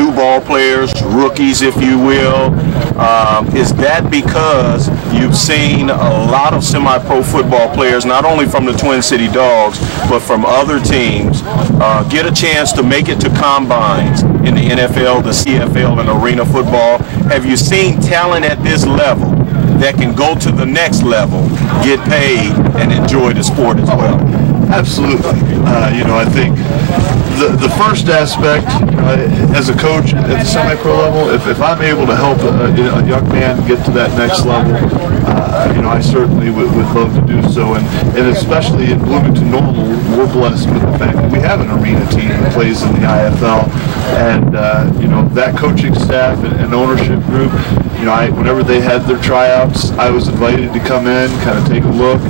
new ball players, rookies, if you will? Is that because you've seen a lot of semi-pro football players, not only from the Twin City Dogs, but from other teams, get a chance to make it to combines in the NFL, the CFL, and arena football? Have you seen talent at this level that can go to the next level, get paid, and enjoy the sport as well? Absolutely. You know, I think the first aspect, as a coach at the semi-pro level, if I'm able to help a young man get to that next level, you know, I certainly would love to do so. And especially in Bloomington Normal, we're blessed with the fact that we have an arena team that plays in the IFL. And, you know, that coaching staff and ownership group, you know, whenever they had their tryouts, I was invited to come in, kind of take a look.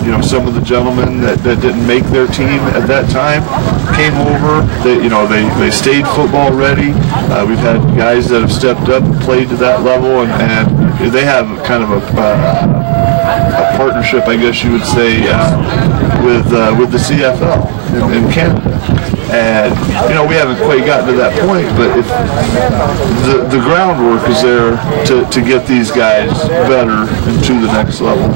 You know, some of the gentlemen that didn't make their team at that time came over. They stayed football ready. We've had guys that have stepped up and played to that level, and they have kind of a partnership, I guess you would say, with the CFL in Canada. And, you know, we haven't quite gotten to that point, but if the groundwork is there to get these guys better and to the next level.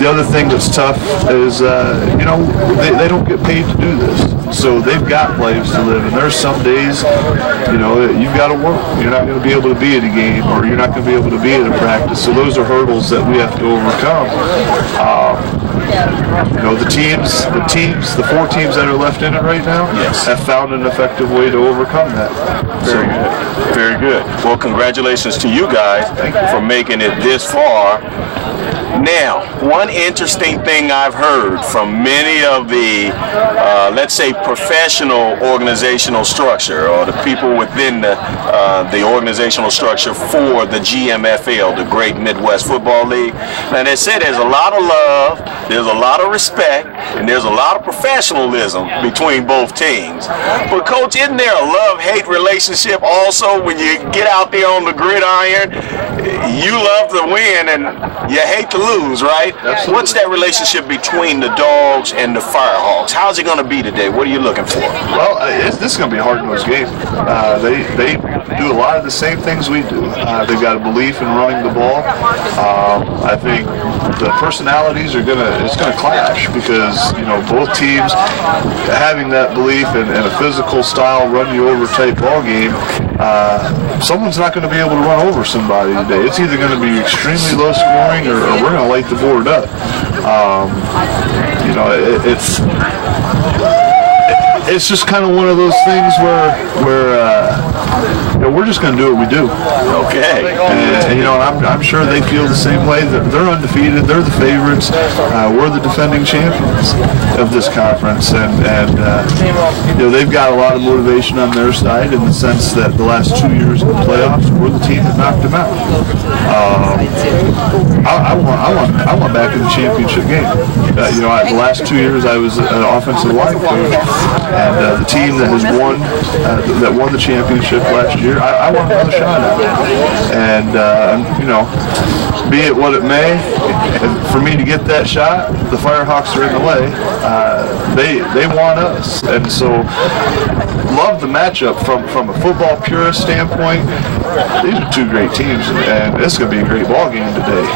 The other thing that's tough is, you know, they don't get paid to do this. So they've got lives to live, and there's some days, you know, you've got to work. You're not going to be able to be at a game, or you're not going to be able to be at a practice. So those are hurdles that we have to overcome. You know, the 4 teams that are left in it right now, yes, have found an effective way to overcome that. Very good. Very good. Well, congratulations to you guys for making it this far. Now, one interesting thing I've heard from many of the, let's say, professional organizational structure, or the people within the organizational structure for the GMFL, the Great Midwest Football League. Now, they say there's a lot of love, there's a lot of respect, and there's a lot of professionalism between both teams. But, Coach, isn't there a love-hate relationship also when you get out there on the gridiron? You love to win and you hate to lose, right? Absolutely. What's that relationship between the Dogs and the Firehawks? How's it going to be today? What are you looking for? Well, this is going to be a hard-nosed game. They do a lot of the same things we do. They've got a belief in running the ball. I think the personalities it's going to clash, because, you know, both teams having that belief and a physical style run-you-over type ball game. Someone's not going to be able to run over somebody today. It's either going to be extremely low scoring, or we're going to light the board up. You know, it's just kind of one of those things where you know, we're just going to do what we do. Okay. And you know, I'm sure they feel the same way. They're undefeated. They're the favorites. We're the defending champions of this conference, and you know, they've got a lot of motivation on their side, in the sense that the last 2 years in the playoffs, we're the team that knocked them out. I want back in the championship game. You know, the last 2 years I was an offensive line coach, and the team that has won the championship last year, I want another shot at it. And you know, be it what it may, for me to get that shot, the Firehawks are in the way. They want us, and so love the matchup from a football purist standpoint. These are 2 great teams, and it's going to be a great ball game today.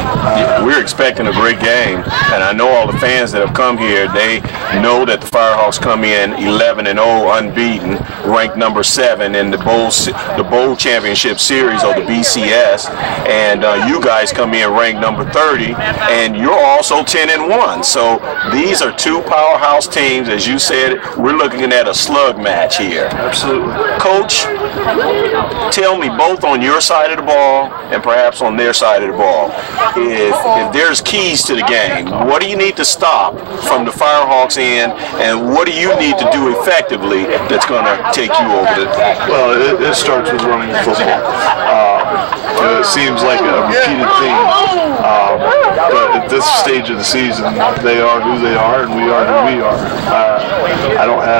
We're expecting a great game, and I know all the fans that have come here, they know that the Firehawks come in 11-0 unbeaten, ranked number 7 in the bowl championship series, or the BCS, and you guys come in ranked number 30, and you're also 10-1. So these are 2 powerhouse teams. As you said, we're looking at a slug match here. Absolutely. Coach, tell me, both on your side of the ball and perhaps on their side of the ball, if there's keys to the game, what do you need to stop from the Firehawks end, and what do you need to do effectively that's going to take you over the top? Well, it starts with running the football. It seems like a repeated theme. But at this stage of the season, they are who they are, and we are who we are. I don't have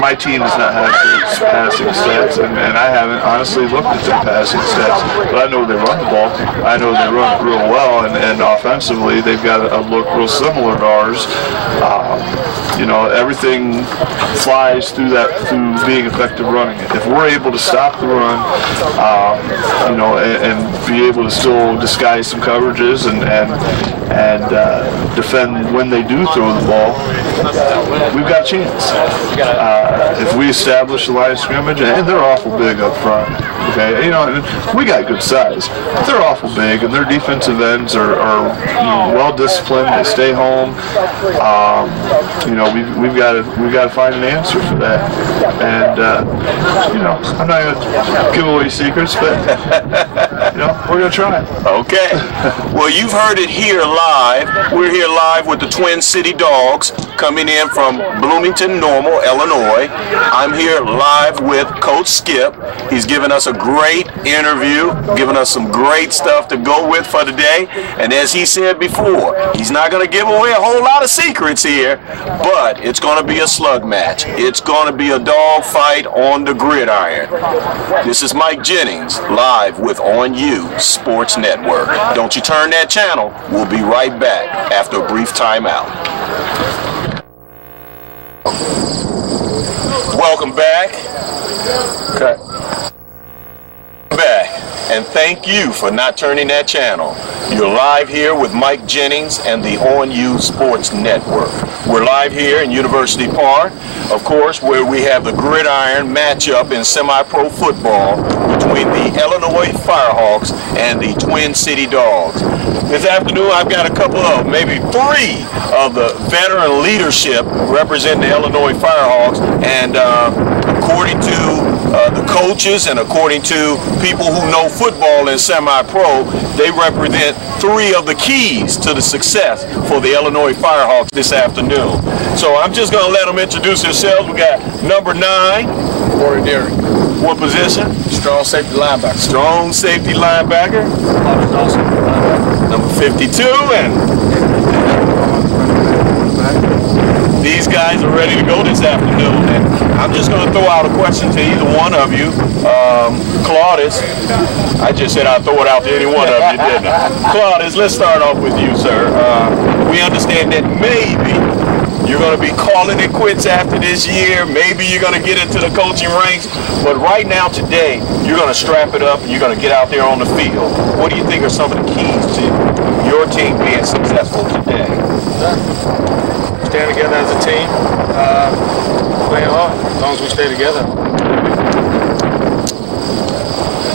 my team does not have great passing stats, and I haven't honestly looked at their passing stats. But I know they run the ball. I know they run it real well, and offensively, they've got a look real similar to ours. You know, everything flies through being effective running. If we're able to stop the run, you know, and be able to still disguise some coverages and defend when they do throw the ball, we've got a chance. If we establish the line of scrimmage, and they're awful big up front, okay, you know, we got good size. They're awful big, and their defensive ends are you know, well disciplined. They stay home. You know, we've got to find an answer for that. And you know, I'm not going to give away secrets, but you know, we're going to try. Okay. Well, you've heard it here live. We're here live with the Twin City Dogs coming in from Bloomington Normal, Illinois. I'm here live with Coach Skip. He's given us a great interview, giving us some great stuff to go with for today. And as he said before, he's not going to give away a whole lot of secrets here, but it's going to be a slug match. It's going to be a dog fight on the gridiron. This is Mike Jennings, live with On You Sports Network. Don't you turn that channel. We'll be right back after a brief timeout. Welcome back. Okay. Back, and thank you for not turning that channel. You're live here with Mike Jennings and the On You Sports Network. We're live here in University Park, of course, where we have the gridiron matchup in semi-pro football between the Illinois Firehawks and the Twin City Dogs. This afternoon, I've got a couple of, maybe three of the veteran leadership representing the Illinois Firehawks, and according to the coaches and according to people who know football and semi-pro, they represent three of the keys to the success for the Illinois Firehawks this afternoon. So I'm just going to let them introduce themselves. We got number 9. Corey Derrick. What position? Strong safety linebacker. Strong safety linebacker. Number 52, and these guys are ready to go this afternoon. And I'm just going to throw out a question to either one of you. Claudius, I just said I'd throw it out to any one of you, didn't I? Claudius, let's start off with you, sir. We understand that maybe you're going to be calling it quits after this year. Maybe you're going to get into the coaching ranks. But right now, today, you're going to strap it up and you're going to get out there on the field. What do you think are some of the keys to your team being successful today? Staying together as a team, playing hard, as long as we stay together.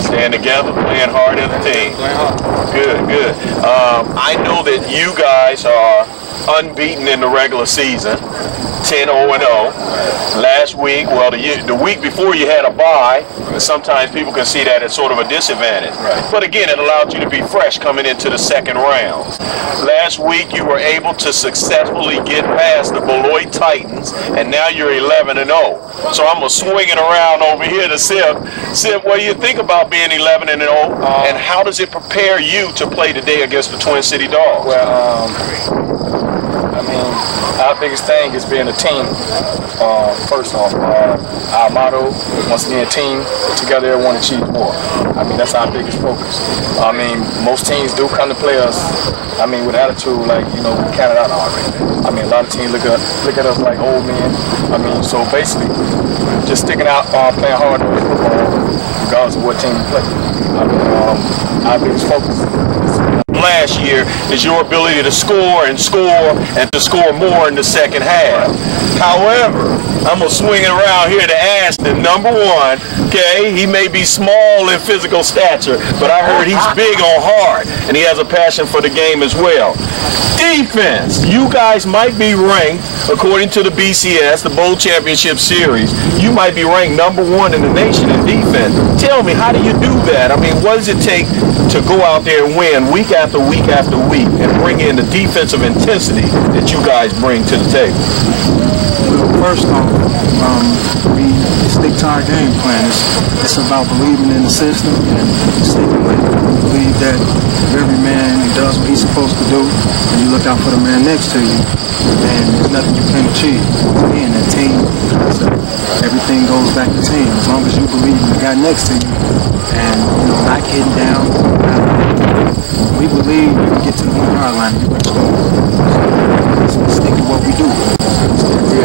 Staying together, playing hard as a team. Playing hard. Good, good. I know that you guys are unbeaten in the regular season, 10-0-0. Last week, well, the week before you had a bye. Sometimes people can see that as sort of a disadvantage. Right. But again, it allowed you to be fresh coming into the second round. Last week, you were able to successfully get past the Beloit Titans, and now you're 11-0. So I'm going to swing it around over here to Sip. Sip, what do you think about being 11-0, and how does it prepare you to play today against the Twin City Dogs? Well, I mean, our biggest thing is being a team. First off, our motto is once again, team, together everyone achieves more. I mean, that's our biggest focus. I mean, most teams do come to play us, I mean, with attitude like, you know, we counted out already. I mean, a lot of teams look at us like old men. I mean, so basically, just sticking out, playing hard on football, regardless of what team we play. I mean, our biggest focus last year is your ability to score and to score more in the second half. However, I'm going to swing it around here to Ashton, number 1. Okay, he may be small in physical stature, but I heard he's big on heart, and he has a passion for the game as well. Defense, you guys might be ranked, according to the BCS, the Bowl Championship Series, you might be ranked number 1 in the nation in defense. Tell me, how do you do that? I mean, what does it take to go out there and win week after week after week and bring in the defensive intensity that you guys bring to the table? Well, first off, we stick to our game plan. It's about believing in the system and sticking with it. believe that if every man does what he's supposed to do, and you look out for the man next to you, and there's nothing you can't achieve. Once again, that team concept, everything goes back to team. As long as you believe in the guy next to you, and not getting down, we believe we can get to the 1-yard line. You better stick to what we do.